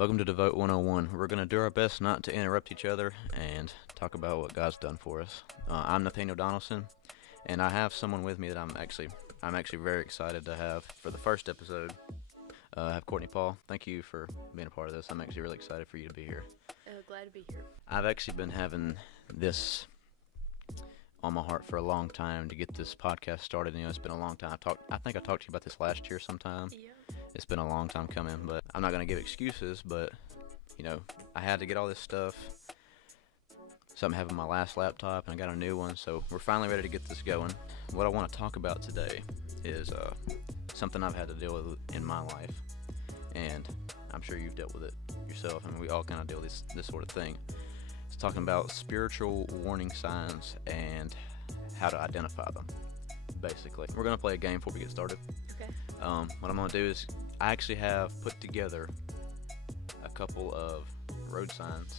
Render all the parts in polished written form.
Welcome to Devote 101. We're going to do our best not to interrupt each other and talk about what God's done for us. I'm Nathaniel Donaldson, and I have someone with me that I'm actually very excited to have for the first episode. I have Courtney Paul. Thank you for being a part of this. I'm actually really excited for you to be here. Glad to be here. I've actually been having this on my heart for a long time to get this podcast started. It's been a long time. I think I talked to you about this last year sometime. Yeah. It's been a long time coming, but I'm not going to give excuses, but, I had to get all this stuff. Something happened with my last laptop, and I got a new one, so we're finally ready to get this going. What I want to talk about today is something I've had to deal with in my life, and I'm sure you've dealt with it yourself, and we all kind of deal with this sort of thing. It's talking about spiritual warning signs and how to identify them, basically. We're going to play a game before we get started. Okay. What I'm going to do is I actually have put together a couple of road signs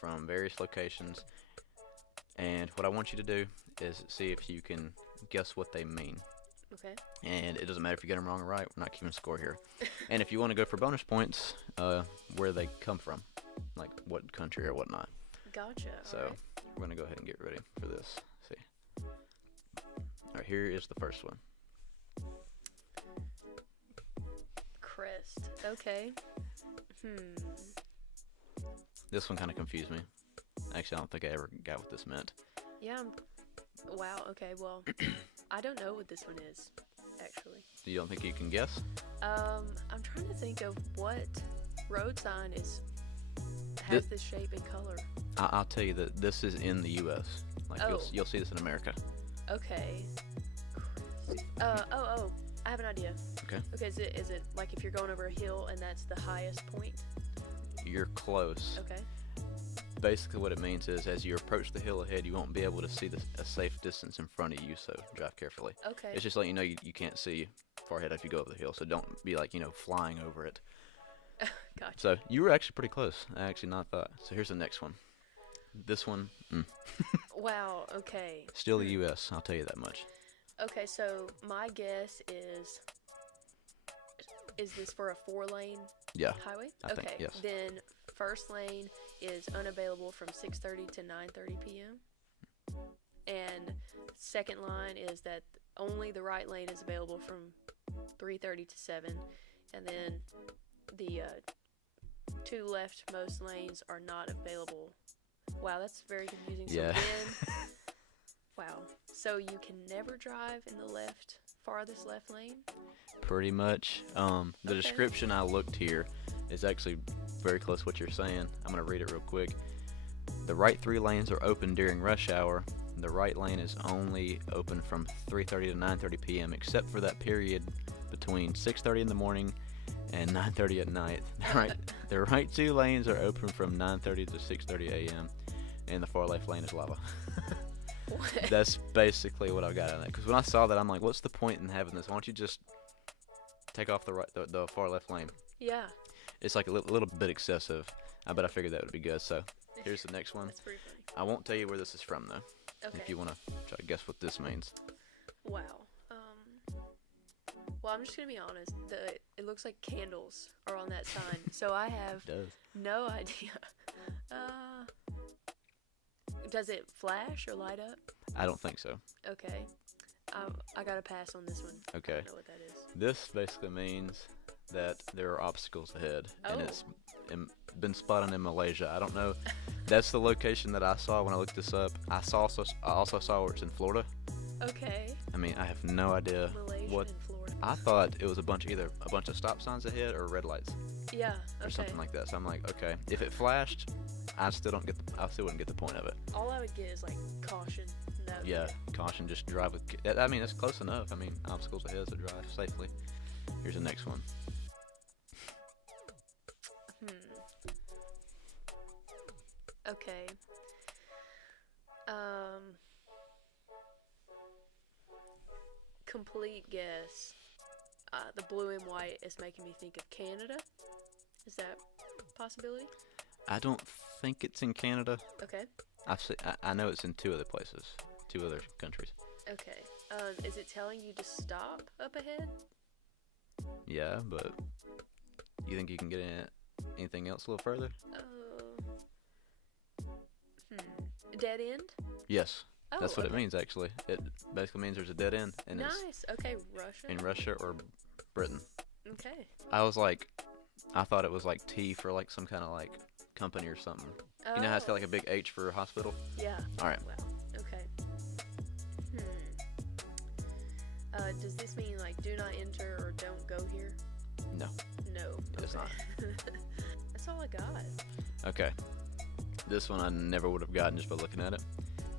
from various locations, and what I want you to do is see if you can guess what they mean. Okay. And it doesn't matter if you get them wrong or right. We're not keeping score here. And if you want to go for bonus points, where they come from, like what country or whatnot. Gotcha. So Alright. we're going to go ahead and get ready for this. See. All right, here is the first one. Crest. Okay. This one kind of confused me. Actually, I don't think I ever got what this meant. Yeah. Wow. Okay. Well, I don't know what this one is, actually. You don't think you can guess? I'm trying to think of what road sign has this shape and color. I'll tell you that this is in the U.S. Like you'll see this in America. Okay. Crest. I have an idea. Okay. Okay. Is it like if you're going over a hill and that's the highest point? You're close. Okay. Basically what it means is as you approach the hill ahead, you won't be able to see a safe distance in front of you, so drive carefully. Okay. It's just letting you know you can't see far ahead if you go over the hill, so don't be flying over it. Gotcha. So you were actually pretty close. I actually not thought. So here's the next one. This one, Wow. Okay. still the U.S., I'll tell you that much. Okay, so my guess is this for a 4-lane Yeah. highway? I think, yes. Then first lane is unavailable from 6:30 to 9:30 p.m. And second line is that only the right lane is available from 3:30 to 7. And then the two leftmost lanes are not available. Wow, that's very confusing. Yeah. So then, wow. So you can never drive in the farthest left lane? Pretty much. The Okay. description I looked here is actually very close to what you're saying. I'm going to read it real quick. The right 3 lanes are open during rush hour. The right lane is only open from 3:30 to 9:30 p.m. except for that period between 6:30 in the morning and 9:30 at night. The right 2 lanes are open from 9:30 to 6:30 a.m. and the far left lane is lava. What? That's basically what I got on that. Because when I saw that, I'm like, what's the point in having this? Why don't you just take off the far left lane? Yeah. It's like a little bit excessive, but I figured that would be good. So here's the next one. That's pretty funny. I won't tell you where this is from, though, Okay. if you want to try to guess what this means. Wow. Well, I'm just gonna be honest. It looks like candles are on that sign, so I have It does. no idea. Does it flash or light up? I don't think so. Okay. I gotta pass on this one. I Okay. don't know what that is. This basically means that there are obstacles ahead, and Oh. it's been spotted in Malaysia. I don't know. That's the location that I saw when I looked this up. I also saw where it's in Florida. Okay. I mean, I have no idea Malaysia what. and Florida. I thought it was either a bunch of stop signs ahead or red lights Yeah. or Okay. something like that. So I'm like, okay, if it flashed, I still wouldn't get the point of it. All I would get is like caution. No. Yeah, caution, just drive with. I mean, it's close enough. I mean, obstacles ahead, so drive safely. Here's the next one. Okay. Complete guess. The blue and white is making me think of Canada. Is that a possibility? I don't think it's in Canada. Okay. I know it's in 2 other places, 2 other countries. Okay. Is it telling you to stop up ahead? Yeah, but you think you can get Anything else a little further? Dead end? Yes. Oh, That's what okay. it means, actually. It basically means there's a dead end, and it's Nice. Okay, Russia. in Russia or Britain. Okay. I thought it was like T for like some kind of like company or something. You know how it's got like a big H for a hospital? Yeah. All right. Wow. Okay. Does this mean like do not enter or don't go here? No, No. it's not. That's all I got. Okay. This one I never would have gotten just by looking at it,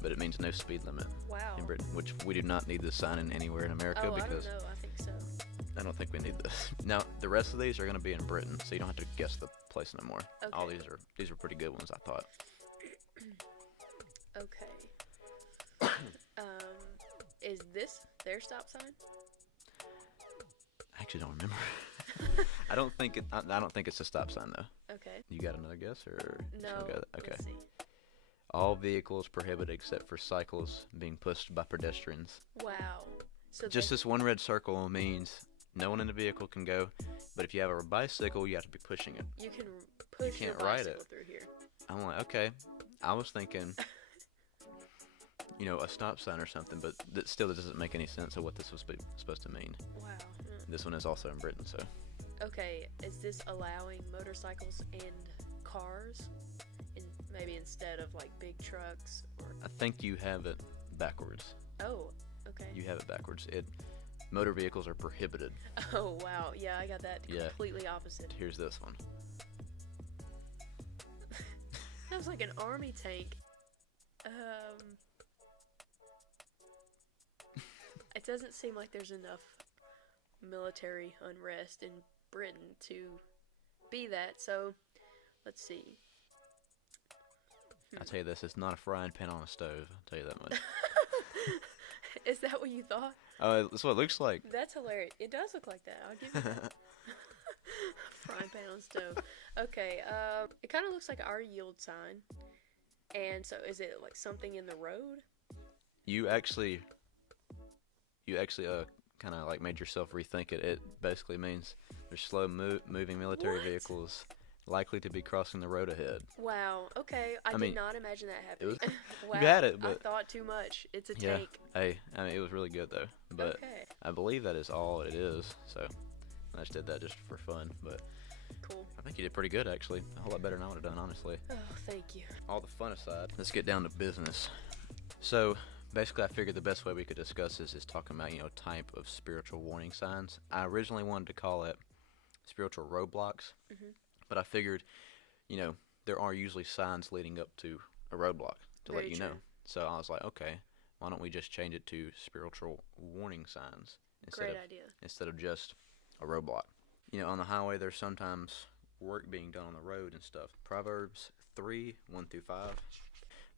but it means no speed limit Wow. in Britain, which we do not need this sign in anywhere in America Oh, I don't because know. I think so. I don't think we need this. Now, the rest of these are going to be in Britain, so you don't have to guess the place no more. Okay. All these are pretty good ones, I thought. Okay. Is this their stop sign? I actually don't remember. I don't think it's a stop sign though. Okay. You got another guess or No. just gonna go okay. Let's see. All vehicles prohibited except for cycles being pushed by pedestrians. Wow. So Just this one red circle means no one in the vehicle can go, but if you have a bicycle, you have to be pushing it. you can push your can't ride bicycle it. through here. I'm like, okay. I was thinking, a stop sign or something, but that still doesn't make any sense of what this was supposed to mean. Wow. This one is also in Britain, so Okay. Is this allowing motorcycles and cars, maybe instead of like big trucks or? I think you have it backwards. Oh. Okay. You have it backwards. Motor vehicles are prohibited. Oh wow. Yeah, I got that Yeah. completely opposite. Here's this one. That was like an army tank. It doesn't seem like there's enough military unrest in Britain to be that. So, let's see. I'll tell you this, it's not a frying pan on a stove. I'll tell you that much. Is that what you thought? That's what it looks like. That's hilarious. It does look like that. I'll give you that. Frying pan on stove. Okay. It kind of looks like our yield sign. And so, is it like something in the road? You actually kind of like made yourself rethink it. It basically means there's slow moving military What? vehicles likely to be crossing the road ahead. Wow. Okay. I mean, did not imagine that it was- happening. Wow. you had it, I but thought too much. It's a yeah. tank. Hey, I mean, it was really good though. But Okay. I believe that is all it is. So I just did that just for fun. But Cool. I think you did pretty good actually. A whole lot better than I would have done, honestly. Oh, thank you. All the fun aside, let's get down to business. So basically, I figured the best way we could discuss this is talking about type of spiritual warning signs. I originally wanted to call it spiritual roadblocks, but I figured there are usually signs leading up to a roadblock to let Very you know. true. So I was like, okay, why don't we just change it to spiritual warning signs Great idea. instead of just a roadblock. On the highway, there's sometimes work being done on the road and stuff. Proverbs 3:1-5.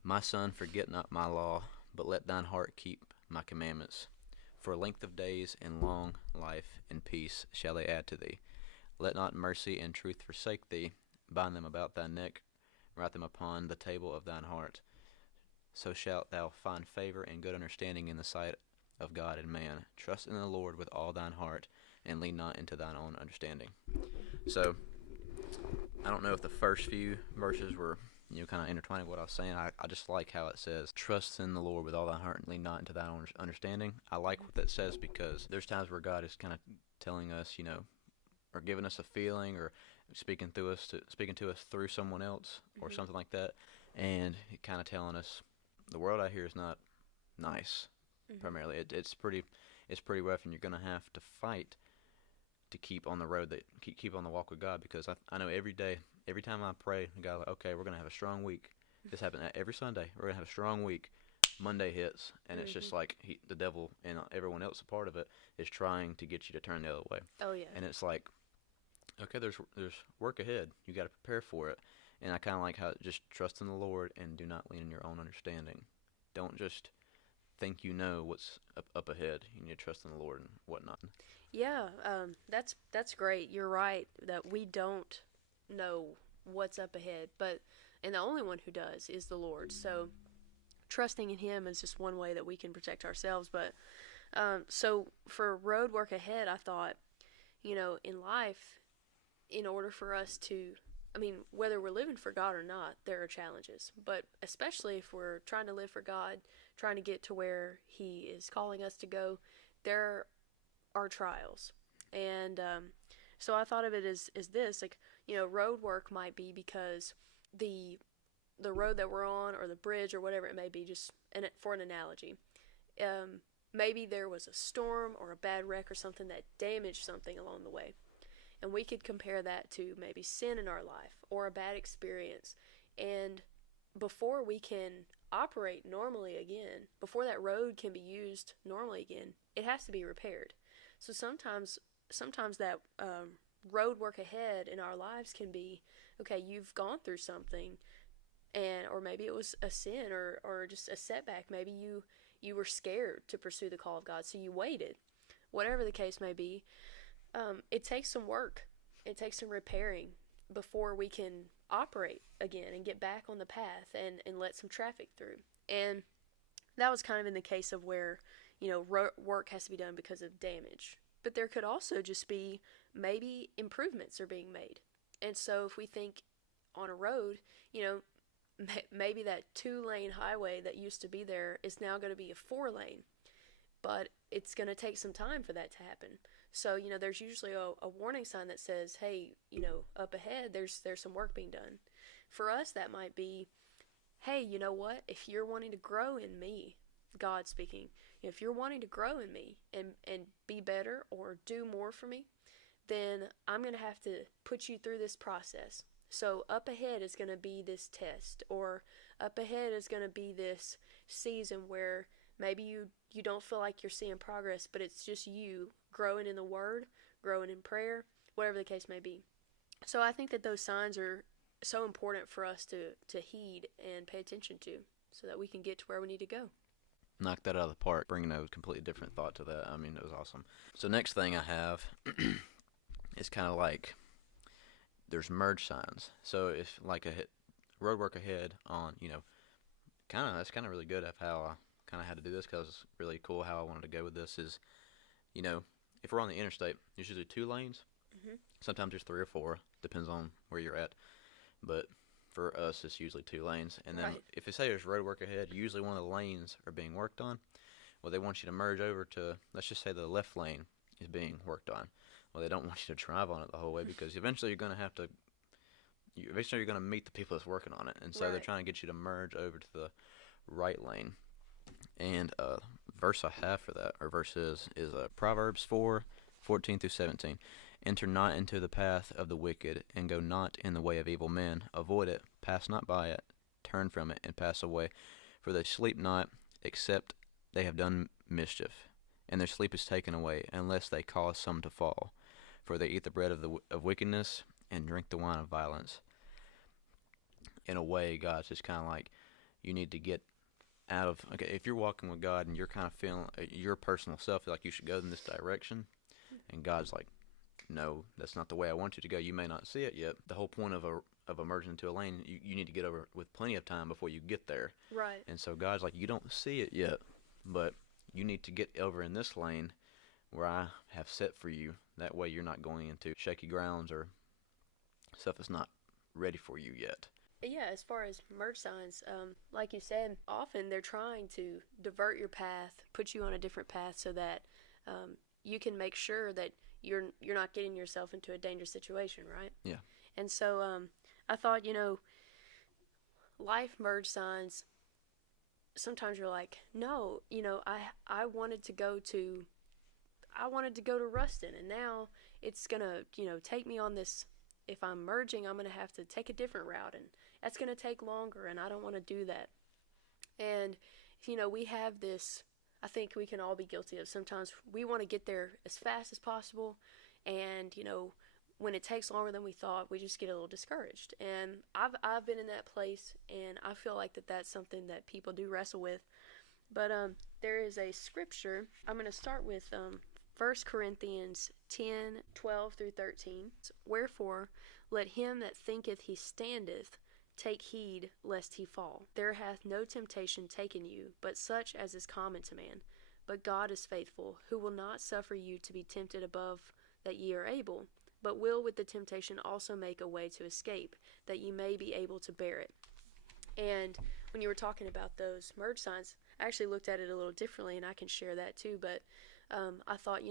My son, forget not my law, but let thine heart keep my commandments. For length of days and long life and peace shall they add to thee. Let not mercy and truth forsake thee. Bind them about thy neck, write them upon the table of thine heart. So shalt thou find favor and good understanding in the sight of God and man. Trust in the Lord with all thine heart, and lean not into thine own understanding. So, I don't know if the first few verses were kind of intertwining what I was saying. I just like how it says, trust in the Lord with all thy heart and lean not into thine own understanding. I like what that says because there's times where God is kind of telling us, or giving us a feeling or speaking to us through someone else or something like that, and kind of telling us the world out here is not nice. Primarily, it's pretty rough, and you're gonna have to fight to keep on the road, that keep on the walk with God, because I know every day, every time I pray, God, like, okay, we're gonna have a strong week. This happens every Sunday. We're gonna have a strong week. Monday hits, and it's just like the devil and everyone else a part of it is trying to get you to turn the other way. Oh yeah. And it's like, okay, there's work ahead. You got to prepare for it. And I kind of like how just trust in the Lord and do not lean on your own understanding. Don't just think what's up ahead. You need to trust in the Lord and whatnot. Yeah, that's great. You're right that we don't know what's up ahead, and the only one who does is the Lord. So trusting in Him is just one way that we can protect ourselves. But so for road work ahead, I thought, in life, in order for us to I mean, whether we're living for God or not, there are challenges. But especially if we're trying to live for God, trying to get to where He is calling us to go, there are trials. And so I thought of it as this, like, road work might be because the road that we're on, or the bridge, or whatever it may be, just for an analogy, maybe there was a storm or a bad wreck or something that damaged something along the way. And we could compare that to maybe sin in our life or a bad experience. And before we can operate normally again, before that road can be used normally again, it has to be repaired. So sometimes that road work ahead in our lives can be, okay, you've gone through something, or maybe it was a sin, or just a setback. Maybe you were scared to pursue the call of God, so you waited. Whatever the case may be, it takes some work. It takes some repairing before we can operate again and get back on the path and let some traffic through. And that was kind of in the case of where, work has to be done because of damage. But there could also just be maybe improvements are being made. And so if we think on a road, maybe that 2-lane highway that used to be there is now going to be a 4-lane. But it's going to take some time for that to happen. So, there's usually a warning sign that says, hey, up ahead, there's some work being done. For us, that might be, hey, you know what? If you're wanting to grow in me, God speaking, if you're wanting to grow in me and be better or do more for me, then I'm going to have to put you through this process. So up ahead is going to be this test, or up ahead is going to be this season where maybe you don't feel like you're seeing progress, but it's just you growing in the Word, growing in prayer, whatever the case may be. So I think that those signs are so important for us to heed and pay attention to, so that we can get to where we need to go. Knocked that out of the park, bringing a completely different thought to that. I mean, it was awesome. So next thing I have is kind of like, there's merge signs. So if like a road work ahead on, that's kind of really good of how I kind of had to do this, because it's really cool how I wanted to go with this is, if we're on the interstate, there's usually 2 lanes. Mm-hmm. Sometimes there's 3 or 4, depends on where you're at. But for us, it's usually 2 lanes. And then if they say there's road work ahead, usually one of the lanes are being worked on. Well, they want you to merge over to, let's just say the left lane is being worked on. Well, they don't want you to drive on it the whole way, because eventually you're going to meet the people that's working on it. And so they're trying to get you to merge over to the right lane. And verse I have for that, or verses, is Proverbs 4:14 through 17. Enter not into the path of the wicked, and go not in the way of evil men. Avoid it, pass not by it, turn from it, and pass away. For they sleep not, except they have done mischief, and their sleep is taken away, unless they cause some to fall. For they eat the bread of wickedness, and drink the wine of violence. In a way, God's just kind of like, you need to get out of, okay, if you're walking with God and you're kind of feeling your personal self like you should go in this direction, and God's like, no, that's not the way I want you to go. You may not see it yet. The whole point of emerging into a lane, you need to get over with plenty of time before you get there. Right. And so God's like, you don't see it yet, but you need to get over in this lane where I have set for you. That way you're not going into shaky grounds or stuff that's not ready for you yet. Yeah, as far as merge signs, like you said, often they're trying to divert your path, put you on a different path, so that you can make sure that you're not getting yourself into a dangerous situation, right? Yeah. And so I thought, life merge signs, sometimes you're like, no, I wanted to go to Ruston, and now it's gonna, take me on this. If I'm merging, I'm gonna have to take a different route, and that's gonna take longer, and I don't want to do that. And we have this, I think we can all be guilty of, sometimes we want to get there as fast as possible, and when it takes longer than we thought, we just get a little discouraged. And I've been in that place, and I feel like that's something that people do wrestle with. But there is a scripture. I'm going to start with 1 Corinthians 10:12 through 13. Wherefore, let him that thinketh he standeth take heed lest he fall. There hath no temptation taken you, but such as is common to man. But God is faithful, who will not suffer you to be tempted above that ye are able, but will with the temptation also make a way to escape, that you may be able to bear it. And when you were talking about those merge signs, I actually looked at it a little differently, and I can share that too. But I thought,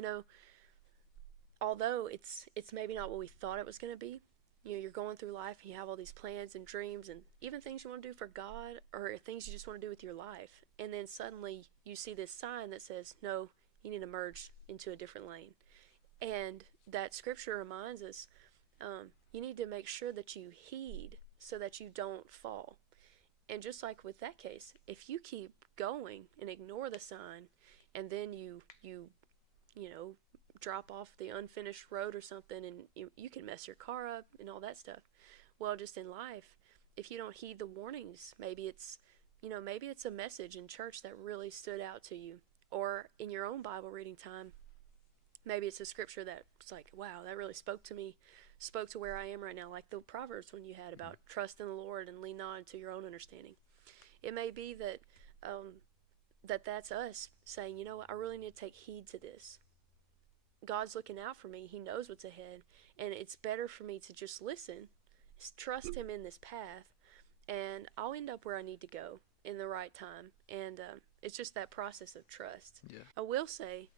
although it's maybe not what we thought it was going to be, you're going through life, and you have all these plans and dreams and even things you want to do for God or things you just want to do with your life. And then suddenly you see this sign that says, no, you need to merge into a different lane. And that scripture reminds us, you need to make sure that you heed so that you don't fall. And just like with that case, if you keep going and ignore the sign, and then you drop off the unfinished road or something, and you can mess your car up and all that stuff. Well, just in life, if you don't heed the warnings, maybe it's a message in church that really stood out to you, or in your own Bible reading time, maybe it's a scripture that's like, wow, that really spoke to me, spoke to where I am right now, like the Proverbs one you had about trust in the Lord and lean not to your own understanding. It may be that that's us saying, I really need to take heed to this. God's looking out for me. He knows what's ahead, and it's better for me to just listen, trust Him in this path, and I'll end up where I need to go in the right time. And it's just that process of trust. Yeah. I will say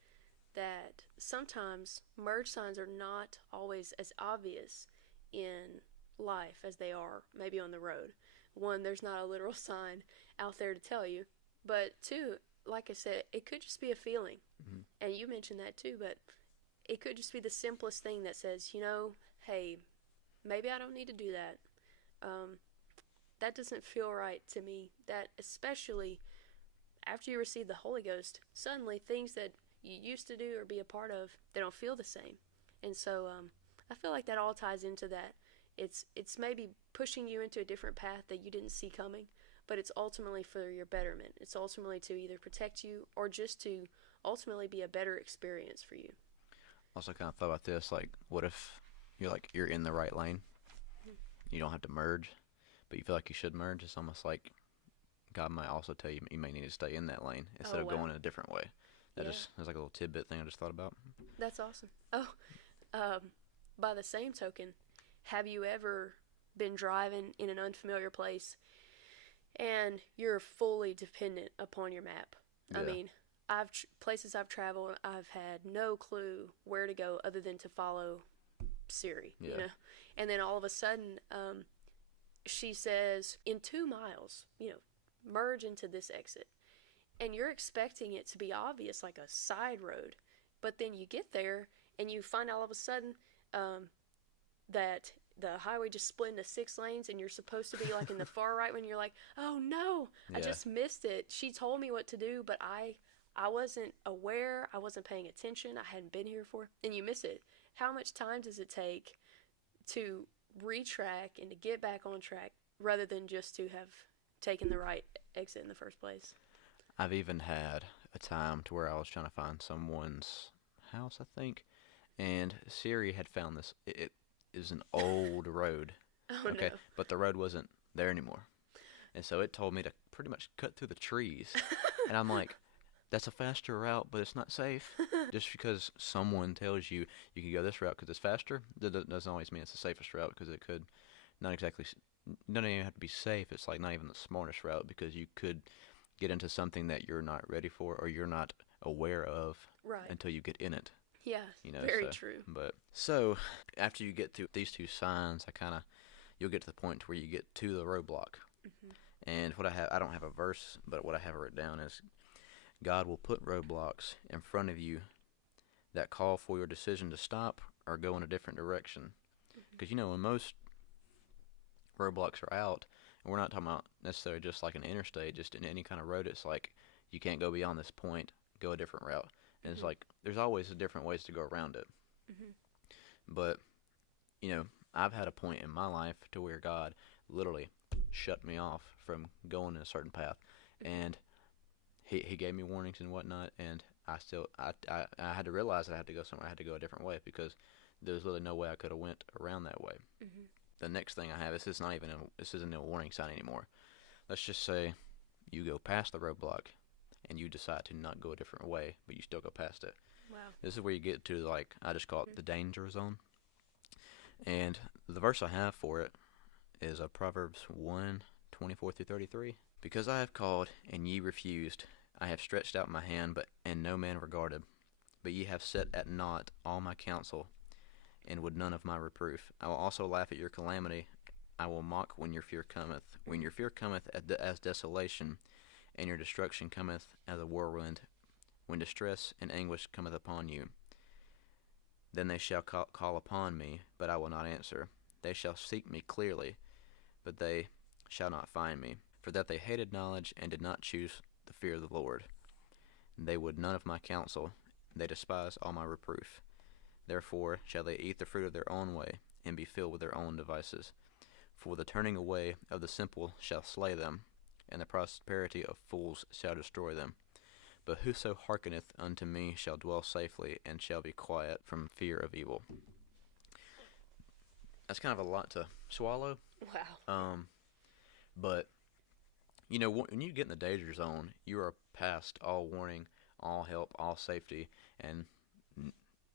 that sometimes merge signs are not always as obvious in life as they are maybe on the road. One, there's not a literal sign out there to tell you, but two, like I said, it could just be a feeling. Mm-hmm. And you mentioned that too, but it could just be the simplest thing that says, hey, maybe I don't need to do that. That doesn't feel right to me. That especially after you receive the Holy Ghost, suddenly things that you used to do or be a part of, they don't feel the same. And so I feel like that all ties into that. It's maybe pushing you into a different path that you didn't see coming, but it's ultimately for your betterment. It's ultimately to either protect you or just to ultimately be a better experience for you. Also kind of thought about this, like, what if you're in the right lane? Mm-hmm. You don't have to merge, but you feel like you should merge. It's almost like God might also tell you may need to stay in that lane instead of going in a different way. That's like a little tidbit thing I just thought about. That's awesome. By the same token, have you ever been driving in an unfamiliar place and you're fully dependent upon your map? Yeah. I mean, places I've traveled, I've had no clue where to go other than to follow Siri. Yeah. And then all of a sudden, she says, in 2 miles, merge into this exit. And you're expecting it to be obvious, like a side road. But then you get there, and you find all of a sudden that the highway just split into 6 lanes, and you're supposed to be like in the far right when you're like, oh no, I just missed it. She told me what to do, but I wasn't aware. I wasn't paying attention. I hadn't been here before. And you miss it. How much time does it take to retrack and to get back on track rather than just to have taken the right exit in the first place? I've even had a time to where I was trying to find someone's house, I think, and Siri had found this. It is an old road. Oh, okay, no. But the road wasn't there anymore. And so it told me to pretty much cut through the trees. And I'm like, that's a faster route, but it's not safe. Just because someone tells you you can go this route because it's faster, that doesn't always mean it's the safest route, because it could not even have to be safe. It's like not even the smartest route, because you could get into something that you're not ready for or you're not aware of until you get in it. Yeah, very true. But so after you get through these 2 signs, you'll get to the point where you get to the roadblock. Mm-hmm. And I don't have a verse, but what I have written down is, God will put roadblocks in front of you that call for your decision to stop or go in a different direction. Because, when most roadblocks are out, and we're not talking about necessarily just like an interstate, just in any kind of road, it's like, you can't go beyond this point, go a different route. And it's like, there's always different ways to go around it. Mm-hmm. But, I've had a point in my life to where God literally shut me off from going in a certain path. And He gave me warnings and whatnot, and I had to realize that I had to go somewhere. I had to go a different way, because there was literally no way I could have went around that way. Mm-hmm. The next thing I have, this isn't a warning sign anymore. Let's just say you go past the roadblock and you decide to not go a different way, but you still go past it. Wow. This is where you get to, like, I just call it the danger zone. And the verse I have for it is Proverbs 1:24-33. Because I have called, and ye refused. I have stretched out my hand, and no man regarded. But ye have set at naught all my counsel, and would none of my reproof. I will also laugh at your calamity. I will mock when your fear cometh. When your fear cometh as desolation, and your destruction cometh as a whirlwind, when distress and anguish cometh upon you, then they shall call upon me, but I will not answer. They shall seek me clearly, but they shall not find me. For that they hated knowledge, and did not choose the fear of the Lord. They would none of my counsel. They despised all my reproof. Therefore shall they eat the fruit of their own way, and be filled with their own devices. For the turning away of the simple shall slay them, and the prosperity of fools shall destroy them. But whoso hearkeneth unto me shall dwell safely, and shall be quiet from fear of evil. That's kind of a lot to swallow. Wow. But, when you get in the danger zone, you are past all warning, all help, all safety, and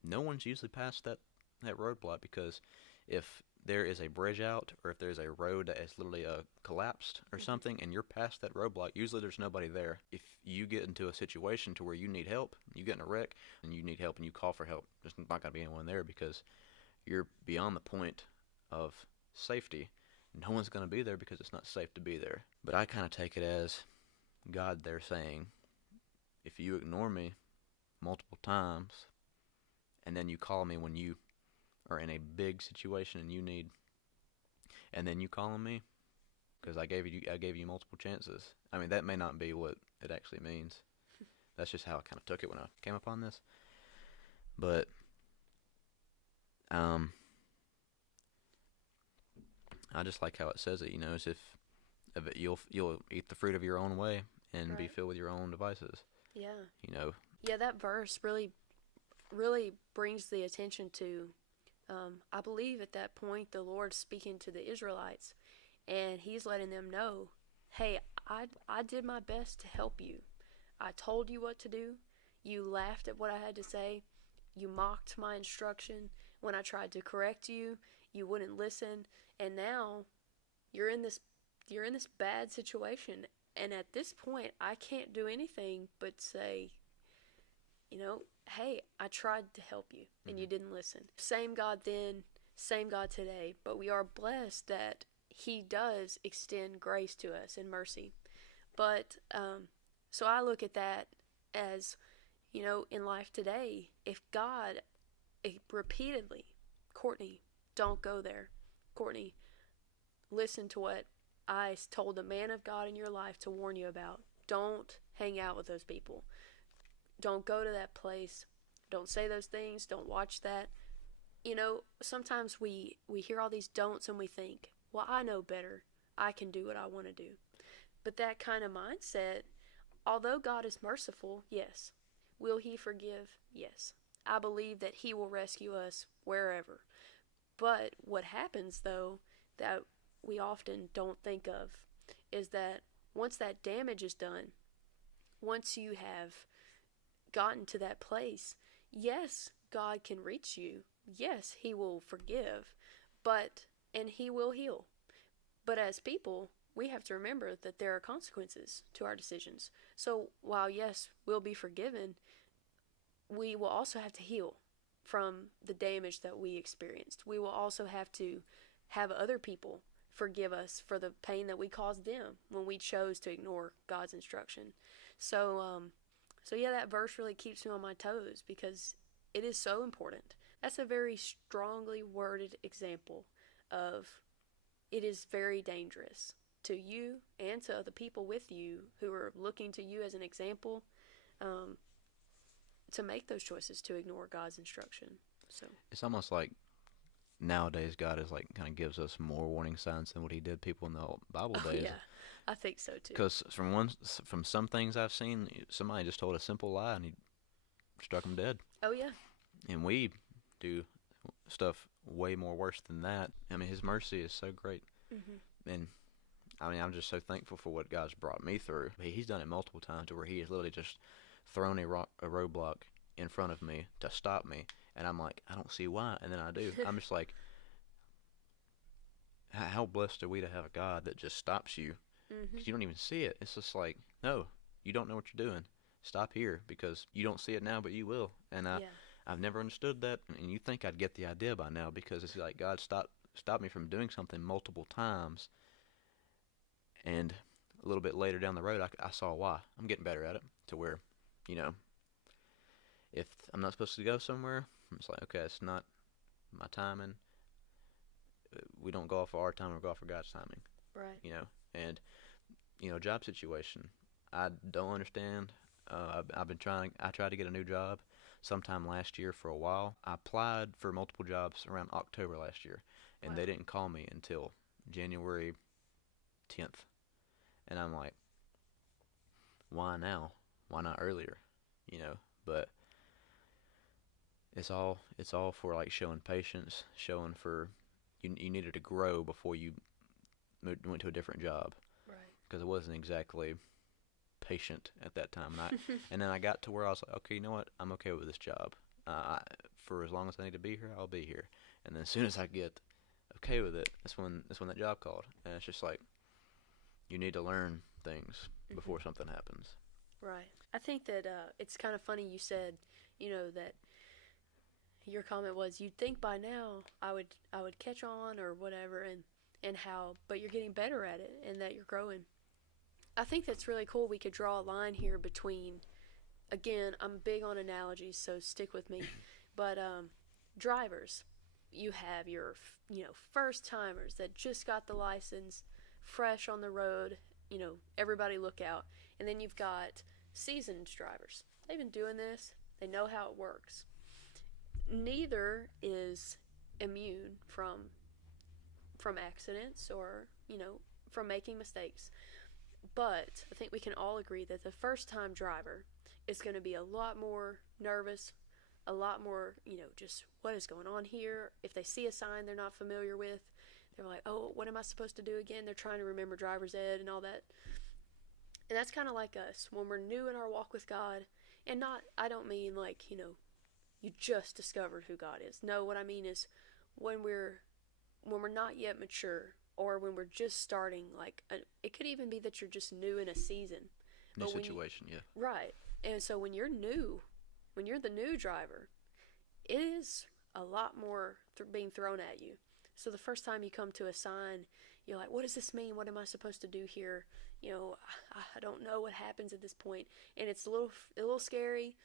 no one's usually past that roadblock, because if there is a bridge out, or if there's a road that is literally collapsed or something, and you're past that roadblock, usually there's nobody there. If you get into a situation to where you need help, you get in a wreck, and you need help, and you call for help, there's not going to be anyone there, because you're beyond the point of safety. No one's going to be there because it's not safe to be there. But I kind of take it as God there saying, if you ignore me multiple times, and then you call me when you are in a big situation and you need, and then you call on me, because I gave you multiple chances. I mean, that may not be what it actually means. That's just how I kind of took it when I came upon this. But I just like how it says it. As if you'll eat the fruit of your own way and be filled with your own devices. Yeah. Yeah, that verse really brings the attention to. I believe at that point the Lord's speaking to the Israelites, and He's letting them know, hey, I did my best to help you. I told you what to do. You laughed at what I had to say. You mocked my instruction. When I tried to correct you, you wouldn't listen. And now you're in this bad situation. And at this point, I can't do anything but say, hey, I tried to help you, and you didn't listen. Same God then, same God today, but we are blessed that He does extend grace to us and mercy. But, so I look at that as, in life today, if God repeatedly, Courtney, don't go there. Courtney, listen to what I told the man of God in your life to warn you about. Don't hang out with those people. Don't go to that place. Don't say those things. Don't watch that. Sometimes we hear all these don'ts and we think, well, I know better. I can do what I want to do. But that kind of mindset, although God is merciful, yes. Will He forgive? Yes. I believe that He will rescue us wherever. But what happens, though, that we often don't think of, is that once that damage is done, once you have gotten to that place, yes, God can reach you. Yes, He will forgive, and He will heal. But as people, we have to remember that there are consequences to our decisions. So while, yes, we'll be forgiven, we will also have to heal from the damage that we experienced. We will also have to have other people forgive us for the pain that we caused them when we chose to ignore God's instruction. So yeah, that verse really keeps me on my toes because it is so important. That's a very strongly worded example of it is very dangerous to you and to the people with you who are looking to you as an example, to make those choices to ignore God's instruction. So it's almost like nowadays God is like kind of gives us more warning signs than what He did people in the Bible days. Yeah, I think so too. Because from some things I've seen, somebody just told a simple lie and He struck them dead. Oh yeah. And we do stuff way more worse than that. I mean, His mercy is so great. Mm-hmm. And I mean, I'm just so thankful for what God's brought me through. He's done it multiple times where He has literally just thrown a roadblock in front of me to stop me. And I'm like, I don't see why. And then I do. I'm just like, how blessed are we to have a God that just stops you Mhm. because you don't even see it. It's just like, no, you don't know what you're doing. Stop here because you don't see it now, but you will. And Yeah. I've never understood that. And you think I'd get the idea by now because it's like God stopped me from doing something multiple times, and a little bit later down the road, I saw why. I'm getting better at it to where, you know, if I'm not supposed to go somewhere, it's like, okay, it's not my timing. We don't go off of our time, we go off of God's timing, Right. you know. And job situation, I don't understand. I've been trying. I tried to get a new job sometime last year for a while. I applied for multiple jobs around October last year, Wow. and they didn't call me until January 10th. And I'm like, why now? Why not earlier? You know. But it's all for like showing patience, showing for you needed to grow before you went to a different job Right. because it wasn't exactly patient at that time. And then I got to where I was like, okay, you know what? I'm okay with this job. For as long as I need to be here, I'll be here. And then as soon as I get okay with it, that's when that job called. And it's just like you need to learn things before something happens. Right. I think that it's kind of funny you said, that your comment was you'd think by now I would catch on or whatever, and how, but you're getting better at it and that you're growing. I think that's really cool. We could draw a line here between, again, I'm big on analogies, so stick with me. But drivers, you have your first timers that just got the license, fresh on the road. Everybody look out. And then you've got seasoned drivers. They've been doing this. They know how it works. Neither is immune from accidents or from making mistakes. But I think we can all agree that the first time driver is going to be a lot more nervous, a lot more, just what is going on here. If they see a sign they're not familiar with, they're like, oh, what am I supposed to do again? They're trying to remember driver's ed and all that. And that's kind of like us when we're new in our walk with God. And I don't mean like, you just discovered who God is. No, what I mean is when we're not yet mature, or when we're just starting, it could even be that you're just new in a season. New situation, yeah. Right. And so when you're the new driver, it is a lot more being thrown at you. So the first time you come to a sign, you're like, what does this mean? What am I supposed to do here? I don't know what happens at this point. And it's a little scary,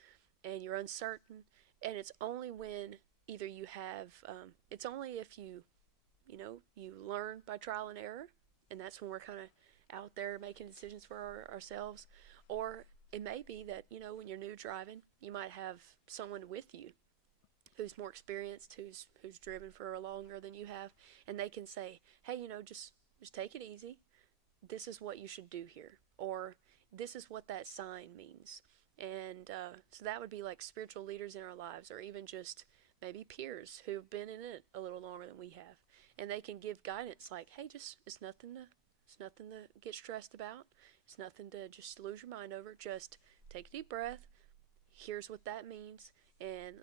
and you're uncertain. And it's only when either you have, it's only if you learn by trial and error, and that's when we're kind of out there making decisions for ourselves. Or it may be that, when you're new driving, you might have someone with you who's more experienced, who's driven for longer than you have, and they can say, hey, just take it easy. This is what you should do here, or this is what that sign means. And so that would be like spiritual leaders in our lives, or even just maybe peers who've been in it a little longer than we have, and they can give guidance like, hey, just it's nothing to get stressed about. It's nothing to just lose your mind over. Just take a deep breath. Here's what that means, and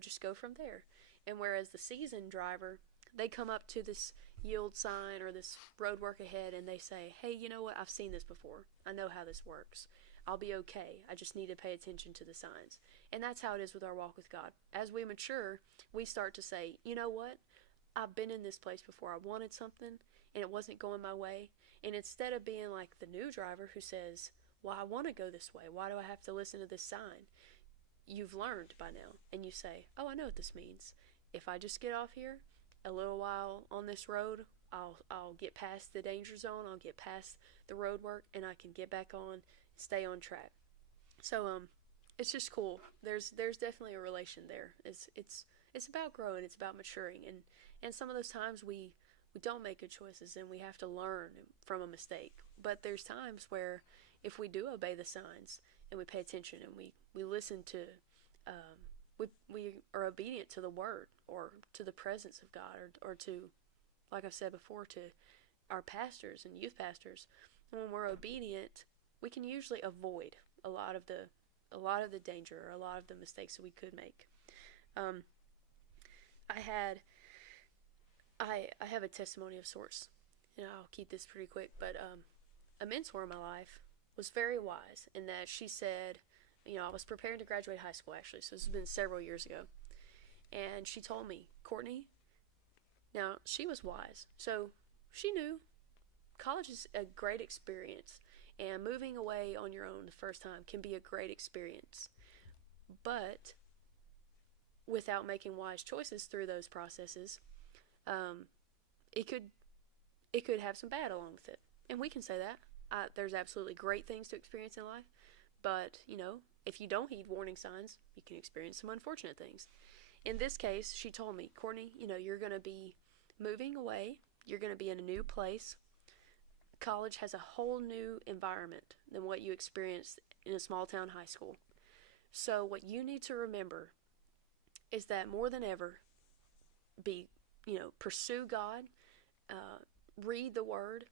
just go from there. And whereas the seasoned driver, they come up to this yield sign or this road work ahead, and they say, hey, you know what? I've seen this before. I know how this works. I'll be okay. I just need to pay attention to the signs. And that's how it is with our walk with God. As we mature, we start to say, you know what? I've been in this place before. I wanted something, and it wasn't going my way. And instead of being like the new driver who says, well, I want to go this way. Why do I have to listen to this sign? You've learned by now. And you say, oh, I know what this means. If I just get off here a little while on this road, I'll get past the danger zone. I'll get past the road work, and I can get back on, stay on track. So it's just cool. There's definitely a relation there. It's about growing. It's about maturing, and some of those times we don't make good choices, and we have to learn from a mistake. But there's times where if we do obey the signs and we pay attention and we listen to, we are obedient to the word or to the presence of God, or to, like I've said before, to our pastors and youth pastors. And when we're obedient, we can usually avoid a lot of the danger or a lot of the mistakes that we could make. I have a testimony of sorts. I'll keep this pretty quick, but a mentor in my life was very wise in that she said, I was preparing to graduate high school actually, so this has been several years ago. And she told me, Courtney, now she was wise, so she knew college is a great experience, and moving away on your own the first time can be a great experience. But without making wise choices through those processes, um, it could have some bad along with it, and we can say that. There's absolutely great things to experience in life, but if you don't heed warning signs, you can experience some unfortunate things. In this case, she told me, Courtney, you're going to be moving away. You're going to be in a new place. College has a whole new environment than what you experienced in a small town high school. So what you need to remember is that more than ever, pursue God, read the Word,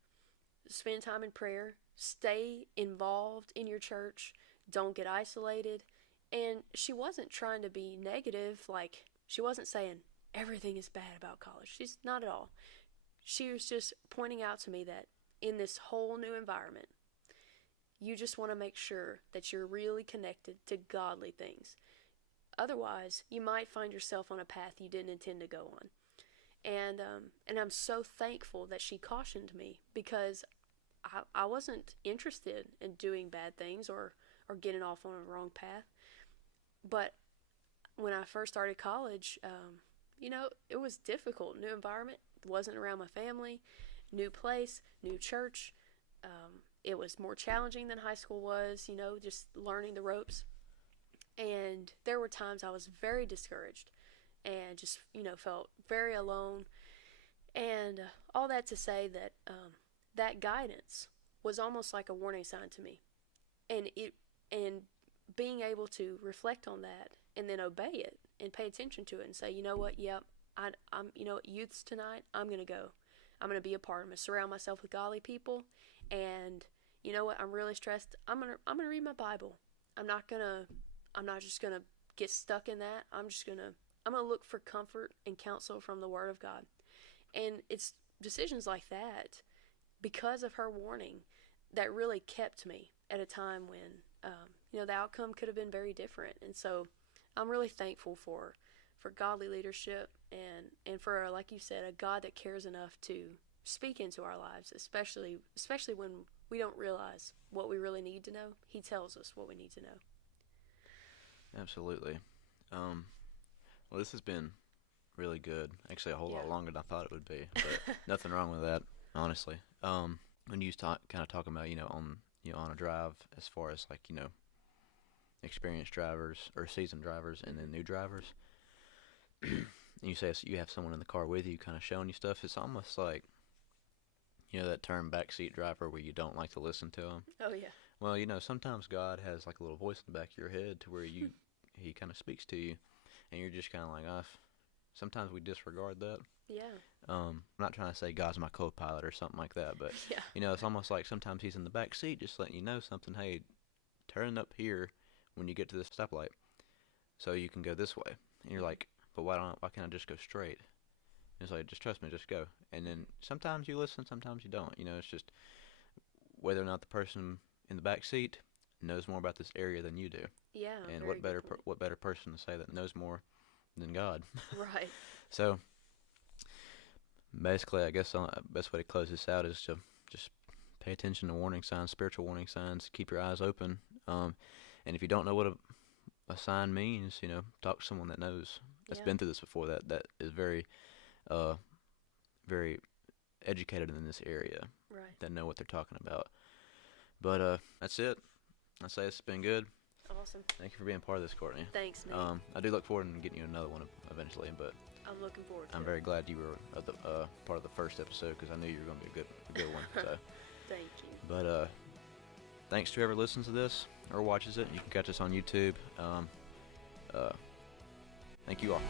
spend time in prayer, stay involved in your church, don't get isolated. And she wasn't trying to be negative, like she wasn't saying everything is bad about college. She's not at all. She was just pointing out to me that in this whole new environment, you just want to make sure that you're really connected to godly things. Otherwise, you might find yourself on a path you didn't intend to go on. And I'm so thankful that she cautioned me, because I wasn't interested in doing bad things or getting off on a wrong path. But when I first started college, it was difficult. New environment, wasn't around my family, new place, new church. It was more challenging than high school was, just learning the ropes. And there were times I was very discouraged and just, felt very alone. And all that to say that that guidance was almost like a warning sign to me. And being able to reflect on that and then obey it and pay attention to it and say, you know what, yep, I'm youths tonight, I'm going to go. I'm going to be a part. I'm going to surround myself with godly people. And you know what, I'm really stressed. I'm going to read my Bible. I'm not just going to get stuck in that. I'm going to look for comfort and counsel from the Word of God. And it's decisions like that, because of her warning, that really kept me at a time when, the outcome could have been very different. And so I'm really thankful for godly leadership and for, like you said, a God that cares enough to speak into our lives, especially when we don't realize what we really need to know. He tells us what we need to know. Absolutely. Well, this has been really good. Actually, a whole lot longer than I thought it would be, but nothing wrong with that, honestly. When you talking about, on a drive, as far as like, experienced drivers or seasoned drivers and then new drivers, and you say you have someone in the car with you kind of showing you stuff, it's almost like, that term backseat driver where you don't like to listen to them. Oh, yeah. Well, sometimes God has like a little voice in the back of your head to where he kind of speaks to you, and you're just kind of like, sometimes we disregard that. Yeah. I'm not trying to say God's my co-pilot or something like that, but, it's almost like sometimes he's in the back seat just letting you know something. Hey, turn up here when you get to this stoplight so you can go this way. And you're like, but why can't I just go straight? And it's like, just trust me, just go. And then sometimes you listen, sometimes you don't. It's just whether or not the person in the back seat knows more about this area than you do. Yeah. And what better person to say that knows more than God? Right. So basically, I guess the best way to close this out is to just pay attention to warning signs, spiritual warning signs. Keep your eyes open. And if you don't know what a sign means, talk to someone that knows, that's been through this before, that is very, very educated in this area, right, that know what they're talking about. But that's it. I say it's been good. Awesome. Thank you for being part of this, Courtney. Thanks, Nate. I do look forward to getting you another one eventually, but I'm looking forward to it. I'm very glad you were part of the first episode, because I knew you were going to be a good one. So. Thank you. But thanks to whoever listens to this or watches it. You can catch us on YouTube. Thank you all.